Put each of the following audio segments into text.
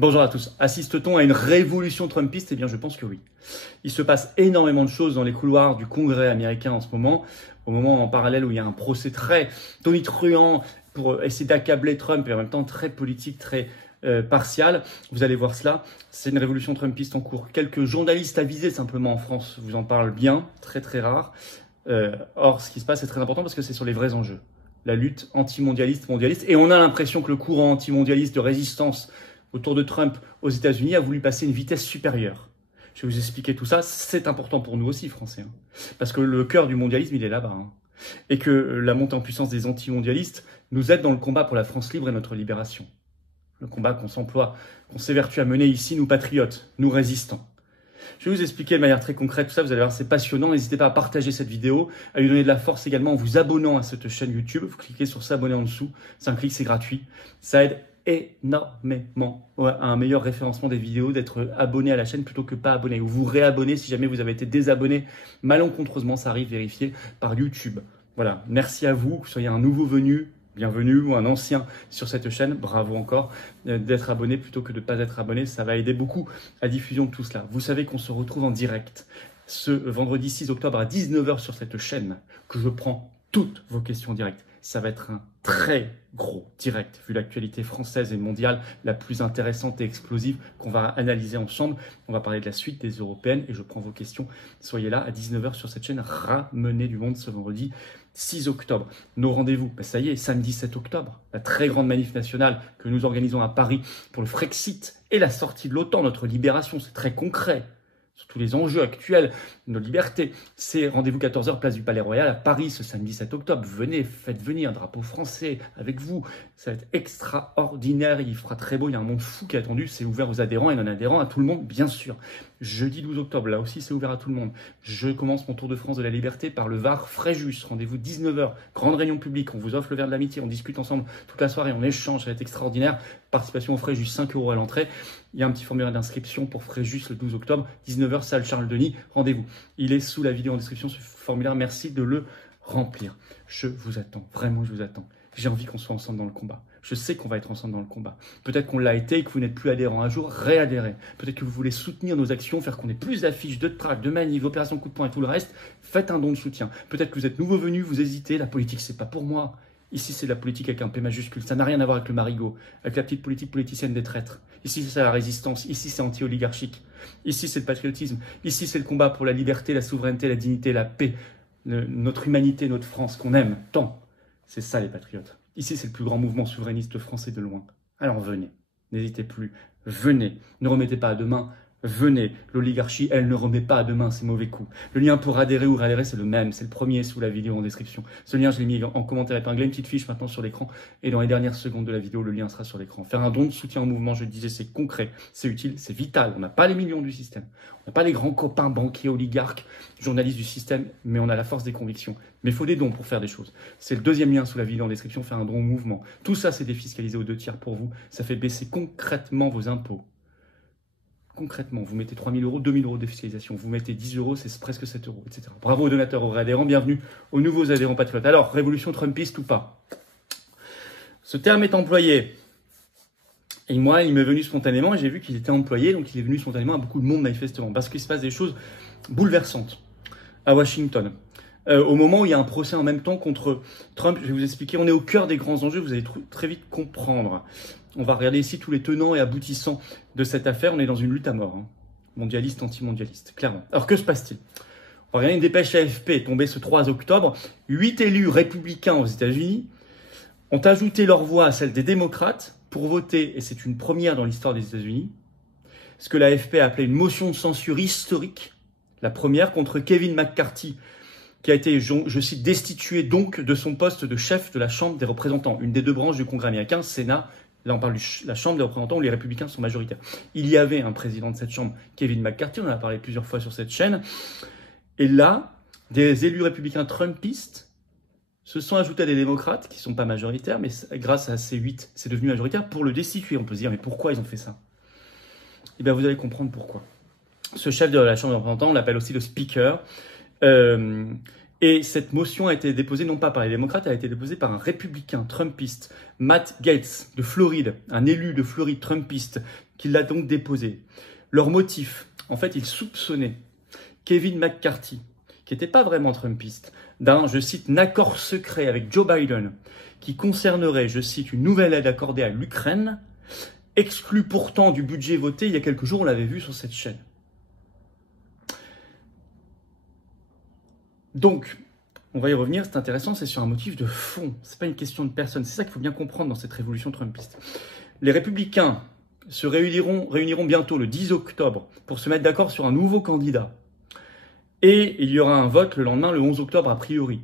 Bonjour à tous. Assiste-t-on à une révolution trumpiste? Eh bien, je pense que oui. Il se passe énormément de choses dans les couloirs du Congrès américain en ce moment, au moment en parallèle où il y a un procès très tonitruant pour essayer d'accabler Trump et en même temps très politique, très partial. Vous allez voir cela. C'est une révolution trumpiste en cours. Quelques journalistes avisés simplement en France vous en parlent bien, très très rare. Or, ce qui se passe est très important parce que c'est sur les vrais enjeux. La lutte anti-mondialiste, mondialiste. Et on a l'impression que le courant anti-mondialiste de résistance autour de Trump aux États-Unis a voulu passer une vitesse supérieure. Je vais vous expliquer tout ça. C'est important pour nous aussi, Français. Parce que le cœur du mondialisme, il est là-bas. Et que la montée en puissance des anti-mondialistes nous aide dans le combat pour la France libre et notre libération. Le combat qu'on s'emploie, qu'on s'évertue à mener ici, nous patriotes, nous résistants. Je vais vous expliquer de manière très concrète tout ça, vous allez voir, c'est passionnant. N'hésitez pas à partager cette vidéo, à lui donner de la force également en vous abonnant à cette chaîne YouTube. Vous cliquez sur s'abonner en dessous, c'est un clic, c'est gratuit. Ça aide énormément à un meilleur référencement des vidéos d'être abonné à la chaîne plutôt que pas abonné. Ou vous réabonnez si jamais vous avez été désabonné malencontreusement, ça arrive vérifié par YouTube. Voilà, merci à vous, que vous soyez un nouveau venu, bienvenue, ou un ancien sur cette chaîne, bravo encore d'être abonné plutôt que de ne pas être abonné, ça va aider beaucoup à la diffusion de tout cela. Vous savez qu'on se retrouve en direct ce vendredi 6 octobre à 19 h sur cette chaîne, que je prends toutes vos questions directes. Ça va être un très gros direct, vu l'actualité française et mondiale la plus intéressante et explosive qu'on va analyser ensemble. On va parler de la suite des européennes et je prends vos questions. Soyez là à 19 h sur cette chaîne, ramenez du monde ce vendredi 6 octobre. Nos rendez-vous, ça y est, samedi 7 octobre, la très grande manif nationale que nous organisons à Paris pour le Frexit et la sortie de l'OTAN, notre libération, c'est très concret. Sur tous les enjeux actuels, nos libertés. C'est rendez-vous 14 h, place du Palais Royal à Paris ce samedi 7 octobre. Venez, faites venir un drapeau français avec vous. Ça va être extraordinaire, il fera très beau, il y a un monde fou qui est attendu. C'est ouvert aux adhérents et non-adhérents, à tout le monde, bien sûr. Jeudi 12 octobre, là aussi c'est ouvert à tout le monde. Je commence mon tour de France de la liberté par le Var Fréjus. Rendez-vous 19 h, grande réunion publique. On vous offre le verre de l'amitié, on discute ensemble toute la soirée, on échange, ça va être extraordinaire. Participation au Fréjus, 5 € à l'entrée. Il y a un petit formulaire d'inscription pour Fréjus le 12 octobre, 19 h, salle Charles-Denis. Rendez-vous. Il est sous la vidéo en description, ce formulaire. Merci de le remplir. Je vous attends. Vraiment, je vous attends. J'ai envie qu'on soit ensemble dans le combat. Je sais qu'on va être ensemble dans le combat. Peut-être qu'on l'a été et que vous n'êtes plus adhérent un jour, réadhérez. Peut-être que vous voulez soutenir nos actions, faire qu'on ait plus d'affiches, de tracts, de manifs, opérations coup de poing et tout le reste. Faites un don de soutien. Peut-être que vous êtes nouveau venu, vous hésitez. La politique, c'est pas pour moi. Ici, c'est la politique avec un P majuscule. Ça n'a rien à voir avec le marigot, avec la petite politique politicienne des traîtres. Ici, c'est la résistance. Ici, c'est anti-oligarchique. Ici, c'est le patriotisme. Ici, c'est le combat pour la liberté, la souveraineté, la dignité, la paix, notre humanité, notre France qu'on aime tant. C'est ça, les patriotes. Ici, c'est le plus grand mouvement souverainiste français de loin. Alors venez, n'hésitez plus, venez. Ne remettez pas à demain. Venez, l'oligarchie, elle ne remet pas à demain ses mauvais coups. Le lien pour adhérer ou réadhérer, c'est le même, c'est le premier sous la vidéo en description. Ce lien, je l'ai mis en commentaire épinglé, une petite fiche maintenant sur l'écran, et dans les dernières secondes de la vidéo, le lien sera sur l'écran. Faire un don de soutien au mouvement, je le disais, c'est concret, c'est utile, c'est vital. On n'a pas les millions du système, on n'a pas les grands copains banquiers, oligarques, journalistes du système, mais on a la force des convictions. Mais il faut des dons pour faire des choses. C'est le deuxième lien sous la vidéo en description, faire un don au mouvement. Tout ça, c'est défiscalisé aux 2/3 pour vous, ça fait baisser concrètement vos impôts. Concrètement, vous mettez 3 000 €, 2 000 € de défiscalisation, vous mettez 10 €, c'est presque 7 €, etc. Bravo aux donateurs, aux réadhérents, bienvenue aux nouveaux adhérents patriotes. Alors, révolution trumpiste ou pas? Ce terme est employé. Et moi, il m'est venu spontanément et j'ai vu qu'il était employé, donc il est venu spontanément à beaucoup de monde manifestement. Parce qu'il se passe des choses bouleversantes à Washington. Au moment où il y a un procès en même temps contre Trump, je vais vous expliquer, on est au cœur des grands enjeux, vous allez très vite comprendre. On va regarder ici tous les tenants et aboutissants de cette affaire. On est dans une lutte à mort, mondialiste, anti-mondialiste, clairement. Alors que se passe-t-il? On va regarder une dépêche AFP tombée ce 3 octobre. 8 élus républicains aux États-Unis ont ajouté leur voix à celle des démocrates pour voter, et c'est une première dans l'histoire des États-Unis, ce que l'AFP a appelé une motion de censure historique, la première contre Kevin McCarthy, qui a été, je cite, destitué donc de son poste de chef de la Chambre des représentants, une des deux branches du Congrès américain, Sénat. Là, on parle de la Chambre des représentants où les républicains sont majoritaires. Il y avait un président de cette Chambre, Kevin McCarthy, on en a parlé plusieurs fois sur cette chaîne. Et là, des élus républicains trumpistes se sont ajoutés à des démocrates, qui ne sont pas majoritaires, mais grâce à ces 8, c'est devenu majoritaire pour le destituer. On peut se dire, mais pourquoi ils ont fait ça? Eh bien, vous allez comprendre pourquoi. Ce chef de la Chambre des représentants, on l'appelle aussi le speaker. Et cette motion a été déposée non pas par les démocrates, elle a été déposée par un républicain trumpiste, Matt Gaetz de Floride, un élu de Floride trumpiste, qui l'a donc déposée. Leur motif, en fait, ils soupçonnaient Kevin McCarthy, qui n'était pas vraiment trumpiste, d'un, je cite, accord secret avec Joe Biden, qui concernerait, je cite, une nouvelle aide accordée à l'Ukraine, exclue pourtant du budget voté il y a quelques jours, on l'avait vu sur cette chaîne. Donc, on va y revenir, c'est intéressant, c'est sur un motif de fond, c'est pas une question de personne, c'est ça qu'il faut bien comprendre dans cette révolution trumpiste. Les républicains se réuniront bientôt le 10 octobre pour se mettre d'accord sur un nouveau candidat. Et il y aura un vote le lendemain, le 11 octobre a priori.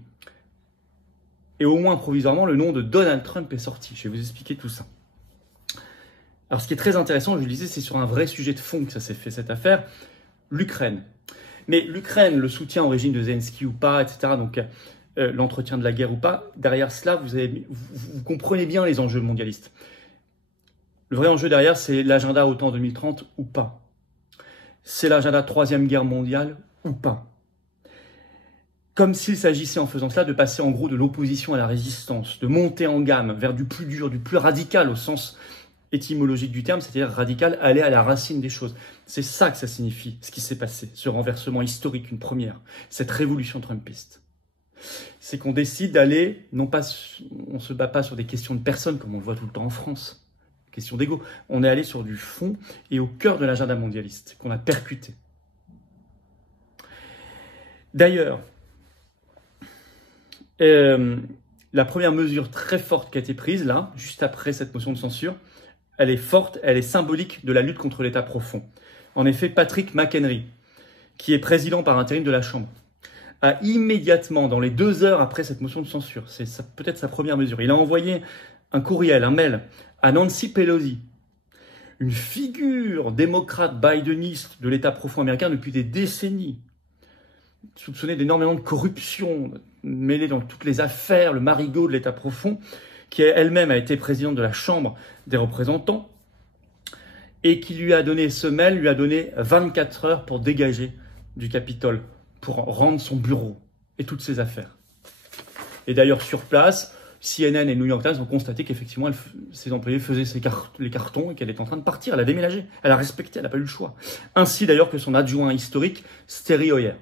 Et au moins provisoirement, le nom de Donald Trump est sorti. Je vais vous expliquer tout ça. Alors ce qui est très intéressant, je le disais, c'est sur un vrai sujet de fond que ça s'est fait cette affaire, l'Ukraine. Mais l'Ukraine, le soutien au régime de Zelensky ou pas, etc., donc l'entretien de la guerre ou pas, derrière cela, vous comprenez bien les enjeux mondialistes. Le vrai enjeu derrière, c'est l'agenda OTAN 2030 ou pas. C'est l'agenda Troisième Guerre mondiale ou pas. Comme s'il s'agissait en faisant cela de passer en gros de l'opposition à la résistance, de monter en gamme vers du plus dur, du plus radical au sens étymologique du terme, c'est-à-dire radical, aller à la racine des choses. C'est ça que ça signifie, ce qui s'est passé, ce renversement historique, une première, cette révolution trumpiste. C'est qu'on décide d'aller, non pas, on se bat pas sur des questions de personnes comme on le voit tout le temps en France, question d'ego, on est allé sur du fond et au cœur de l'agenda mondialiste, qu'on a percuté. D'ailleurs, la première mesure très forte qui a été prise, là, juste après cette motion de censure, elle est forte, elle est symbolique de la lutte contre l'État profond. En effet, Patrick McHenry, qui est président par intérim de la Chambre, a immédiatement, dans les 2 heures après cette motion de censure, c'est peut-être sa première mesure, il a envoyé un courriel, un mail à Nancy Pelosi, une figure démocrate bideniste de l'État profond américain depuis des décennies, soupçonnée d'énormément de corruption, mêlée dans toutes les affaires, le marigot de l'État profond, qui elle-même a été présidente de la Chambre des représentants, et qui lui a donné ce mail, lui a donné 24 heures pour dégager du Capitole, pour rendre son bureau et toutes ses affaires. Et d'ailleurs, sur place, CNN et New York Times ont constaté qu'effectivement, ses employés faisaient les cartons et qu'elle est en train de partir. Elle a déménagé, elle a respecté, elle n'a pas eu le choix. Ainsi d'ailleurs que son adjoint historique, Steri Hoyer,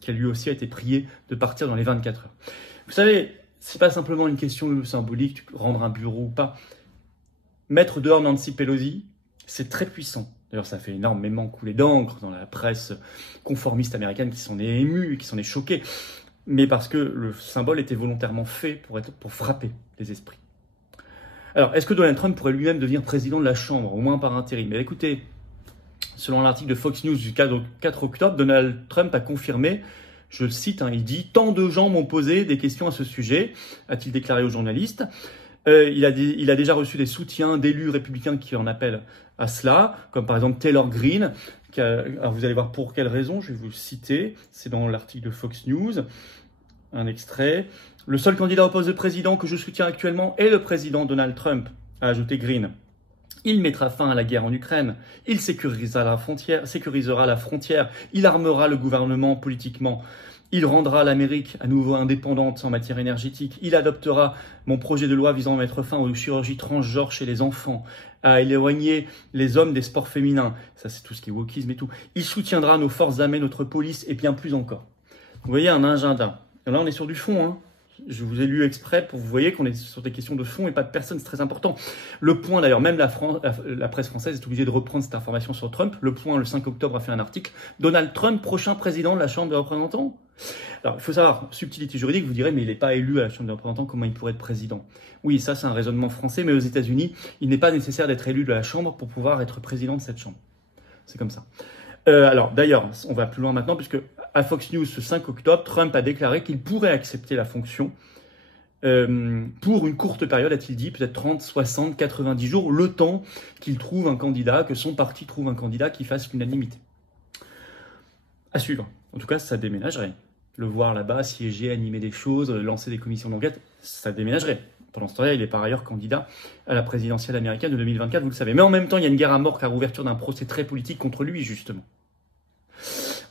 qui lui aussi a été prié de partir dans les 24 heures. Vous savez, c'est pas simplement une question symbolique, rendre un bureau ou pas. Mettre dehors Nancy Pelosi, c'est très puissant. D'ailleurs, ça fait énormément couler d'encre dans la presse conformiste américaine qui s'en est émue, qui s'en est choquée. Mais parce que le symbole était volontairement fait pour frapper les esprits. Alors, est-ce que Donald Trump pourrait lui-même devenir président de la Chambre, au moins par intérim? Mais écoutez, selon l'article de Fox News du 4 octobre, Donald Trump a confirmé, je le cite, il dit « Tant de gens m'ont posé des questions à ce sujet », a-t-il déclaré aux journalistes. Il a déjà reçu des soutiens d'élus républicains qui en appellent à cela, comme par exemple Taylor Greene. Alors vous allez voir pour quelle raison, je vais vous le citer, c'est dans l'article de Fox News, un extrait. « Le seul candidat au poste de président que je soutiens actuellement est le président Donald Trump », a ajouté Greene. Il mettra fin à la guerre en Ukraine, il sécurisera la frontière, il armera le gouvernement politiquement, il rendra l'Amérique à nouveau indépendante en matière énergétique, il adoptera mon projet de loi visant à mettre fin aux chirurgies transgenres chez les enfants, à éloigner les hommes des sports féminins, ça c'est tout ce qui est wokisme et tout, il soutiendra nos forces armées, notre police et bien plus encore. Vous voyez un agenda, et là on est sur du fond, hein. Je vous ai lu exprès pour que vous voyez qu'on est sur des questions de fond et pas de personne, c'est très important. Le Point, d'ailleurs, même la presse française est obligée de reprendre cette information sur Trump. Le Point, le 5 octobre, a fait un article. Donald Trump, prochain président de la Chambre des représentants. Alors, il faut savoir, subtilité juridique, vous direz, mais il n'est pas élu à la Chambre des représentants, comment il pourrait être président? Oui, ça c'est un raisonnement français, mais aux États-Unis, il n'est pas nécessaire d'être élu de la Chambre pour pouvoir être président de cette Chambre. C'est comme ça. Alors, d'ailleurs, on va plus loin maintenant, puisque à Fox News, ce 5 octobre, Trump a déclaré qu'il pourrait accepter la fonction pour une courte période, a-t-il dit, peut-être 30, 60, 90 jours, le temps qu'il trouve un candidat, que son parti trouve un candidat qui fasse l'unanimité. À suivre. En tout cas, ça déménagerait. Le voir là-bas, siéger, animer des choses, lancer des commissions d'enquête, ça déménagerait. Pendant ce temps-là, il est par ailleurs candidat à la présidentielle américaine de 2024, vous le savez. Mais en même temps, il y a une guerre à mort car ouverture d'un procès très politique contre lui, justement.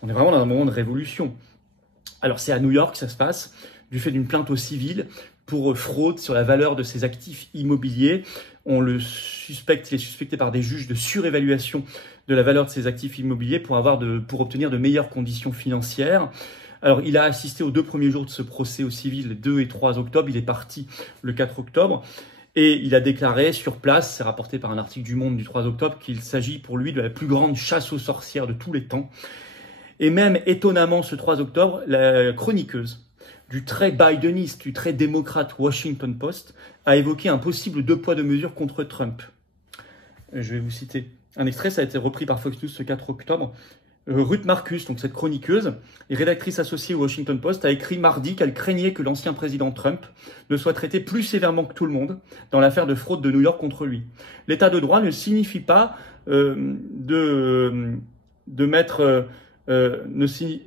On est vraiment dans un moment de révolution. Alors c'est à New York que ça se passe, du fait d'une plainte au civil pour fraude sur la valeur de ses actifs immobiliers. Il est suspecté par des juges de surévaluation de la valeur de ses actifs immobiliers pour obtenir de meilleures conditions financières. Alors, il a assisté aux 2 premiers jours de ce procès au civil, le 2 et 3 octobre. Il est parti le 4 octobre. Et il a déclaré sur place, c'est rapporté par un article du Monde du 3 octobre, qu'il s'agit pour lui de la plus grande chasse aux sorcières de tous les temps. Et même, étonnamment, ce 3 octobre, la chroniqueuse du très bideniste, du très démocrate Washington Post, a évoqué un possible 2 poids 2 mesures contre Trump. Je vais vous citer un extrait, ça a été repris par Fox News ce 4 octobre. Ruth Marcus, donc cette chroniqueuse et rédactrice associée au Washington Post, a écrit mardi qu'elle craignait que l'ancien président Trump ne soit traité plus sévèrement que tout le monde dans l'affaire de fraude de New York contre lui. L'état de droit ne signifie pas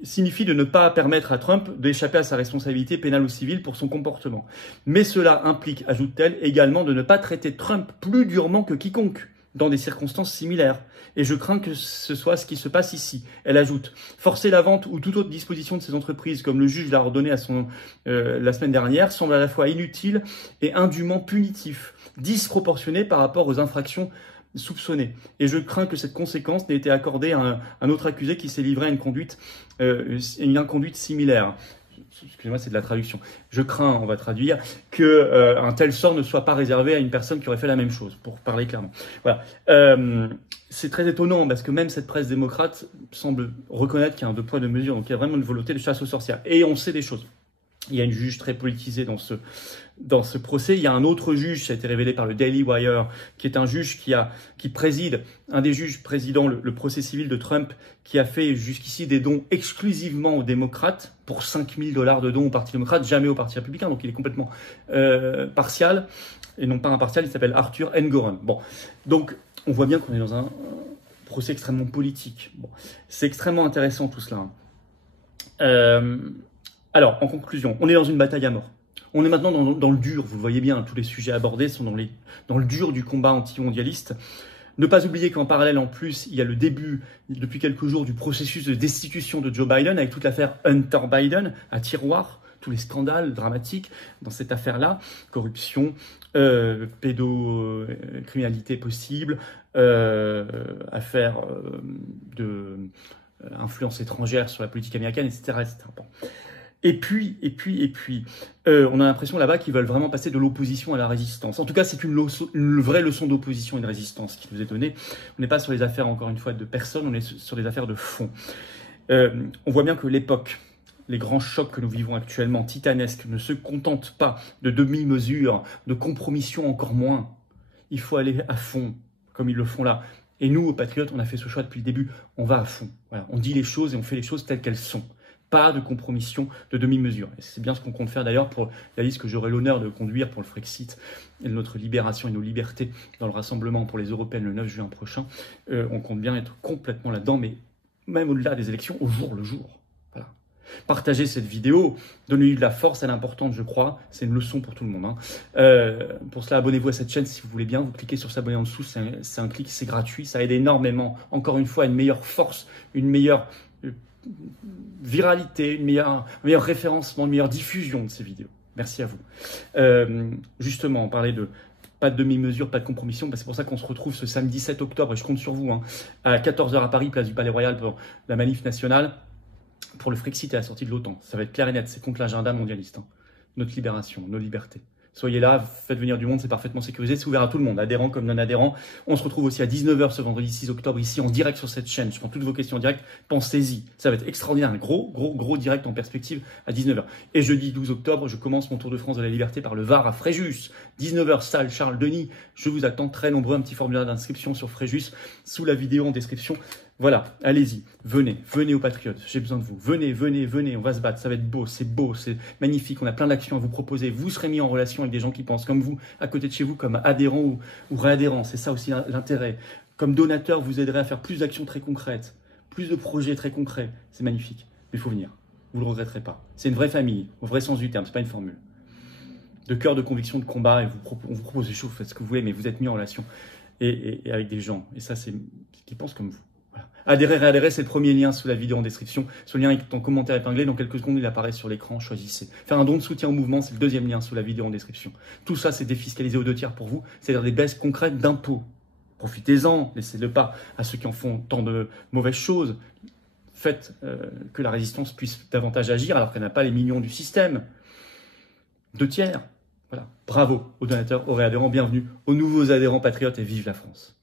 signifie de ne pas permettre à Trump d'échapper à sa responsabilité pénale ou civile pour son comportement. Mais cela implique, ajoute-t-elle, également de ne pas traiter Trump plus durement que quiconque dans des circonstances similaires. Et je crains que ce soit ce qui se passe ici. Elle ajoute, forcer la vente ou toute autre disposition de ces entreprises, comme le juge l'a ordonné la semaine dernière, semble à la fois inutile et indûment punitif, disproportionné par rapport aux infractions soupçonnées. Et je crains que cette conséquence n'ait été accordée à un autre accusé qui s'est livré à une inconduite similaire. Excusez-moi, c'est de la traduction. Je crains, on va traduire, qu'un tel sort ne soit pas réservé à une personne qui aurait fait la même chose, pour parler clairement. Voilà. C'est très étonnant parce que même cette presse démocrate semble reconnaître qu'il y a un 2 poids 2 mesures, donc il y a vraiment une volonté de chasse aux sorcières. Et on sait des choses. Il y a une juge très politisée dans ce procès. Il y a un autre juge, ça a été révélé par le Daily Wire, qui est un juge qui préside, un des juges présidant le procès civil de Trump, qui a fait jusqu'ici des dons exclusivement aux démocrates, pour $5 000 de dons au Parti démocrate, jamais au Parti républicain. Donc il est complètement partial, et non pas impartial. Il s'appelle Arthur Engoron. Bon, donc on voit bien qu'on est dans un procès extrêmement politique. Bon, c'est extrêmement intéressant tout cela. Alors, en conclusion, on est dans une bataille à mort. On est maintenant dans le dur, vous le voyez bien, tous les sujets abordés sont dans le dur du combat anti-mondialiste. Ne pas oublier qu'en parallèle, en plus, il y a le début, depuis quelques jours, du processus de destitution de Joe Biden, avec toute l'affaire Hunter Biden, à tiroir, tous les scandales dramatiques dans cette affaire-là, corruption, pédocriminalité possible, affaire de influence étrangère sur la politique américaine, etc. etc. Bon. Et puis, on a l'impression là-bas qu'ils veulent vraiment passer de l'opposition à la résistance. En tout cas, c'est une vraie leçon d'opposition et de résistance qui nous est donnée. On n'est pas sur les affaires, encore une fois, de personnes, on est sur des affaires de fond. On voit bien que l'époque, les grands chocs que nous vivons actuellement, titanesques, ne se contentent pas de demi-mesures, de compromissions encore moins. Il faut aller à fond, comme ils le font là. Et nous, aux Patriotes, on a fait ce choix depuis le début. On va à fond. Voilà. On dit les choses et on fait les choses telles qu'elles sont. Pas de compromission de demi-mesure. Et c'est bien ce qu'on compte faire d'ailleurs pour la liste que j'aurai l'honneur de conduire pour le Frexit et notre libération et nos libertés dans le rassemblement pour les européennes le 9 juin prochain. On compte bien être complètement là-dedans, mais même au-delà des élections, au jour le jour. Voilà. Partagez cette vidéo, donnez-lui de la force, elle est importante, je crois. C'est une leçon pour tout le monde. Pour cela, abonnez-vous à cette chaîne si vous voulez bien. Vous cliquez sur s'abonner en dessous, c'est un clic, c'est gratuit. Ça aide énormément, encore une fois, à une meilleure force, une meilleure viralité, un meilleur référencement, une meilleure diffusion de ces vidéos. Merci à vous. Justement, on parlait de pas de demi-mesure, pas de compromission, c'est pour ça qu'on se retrouve ce samedi 7 octobre, et je compte sur vous, à 14h à Paris, place du Palais Royal, pour la manif nationale, pour le Frexit et la sortie de l'OTAN. Ça va être clair et net, c'est contre l'agenda mondialiste. Notre libération, nos libertés. Soyez là, faites venir du monde, c'est parfaitement sécurisé, c'est ouvert à tout le monde, adhérents comme non-adhérents. On se retrouve aussi à 19h ce vendredi 6 octobre ici en direct sur cette chaîne. Je prends toutes vos questions en direct, pensez-y. Ça va être extraordinaire, un gros direct en perspective à 19h. Et jeudi 12 octobre, je commence mon Tour de France de la Liberté par le Var à Fréjus. 19h, salle Charles-Denis. Je vous attends, très nombreux, un petit formulaire d'inscription sur Fréjus sous la vidéo en description. Voilà, allez-y, venez aux Patriotes, j'ai besoin de vous. Venez, on va se battre, ça va être beau, c'est magnifique, on a plein d'actions à vous proposer. Vous serez mis en relation avec des gens qui pensent comme vous, à côté de chez vous, comme adhérents ou réadhérents. C'est ça aussi l'intérêt. Comme donateur, vous aiderez à faire plus d'actions très concrètes, plus de projets très concrets. C'est magnifique, mais il faut venir, vous ne le regretterez pas. C'est une vraie famille, au vrai sens du terme, c'est pas une formule. De cœur, de conviction, de combat, et on vous propose des choses, vous faites ce que vous voulez, mais vous êtes mis en relation et avec des gens. Et ça, c'est qui pensent comme vous. Voilà. Adhérer, réadhérer, c'est le premier lien sous la vidéo en description. Ce lien est en commentaire épinglé. Dans quelques secondes, il apparaît sur l'écran. Choisissez. Faire un don de soutien au mouvement, c'est le deuxième lien sous la vidéo en description. Tout ça, c'est défiscalisé aux 2/3 pour vous. C'est-à-dire des baisses concrètes d'impôts. Profitez-en. Laissez-le pas à ceux qui en font tant de mauvaises choses. Faites que la résistance puisse davantage agir alors qu'elle n'a pas les millions du système. 2/3. Voilà. Bravo aux donateurs, aux réadhérents. Bienvenue aux nouveaux adhérents patriotes et vive la France.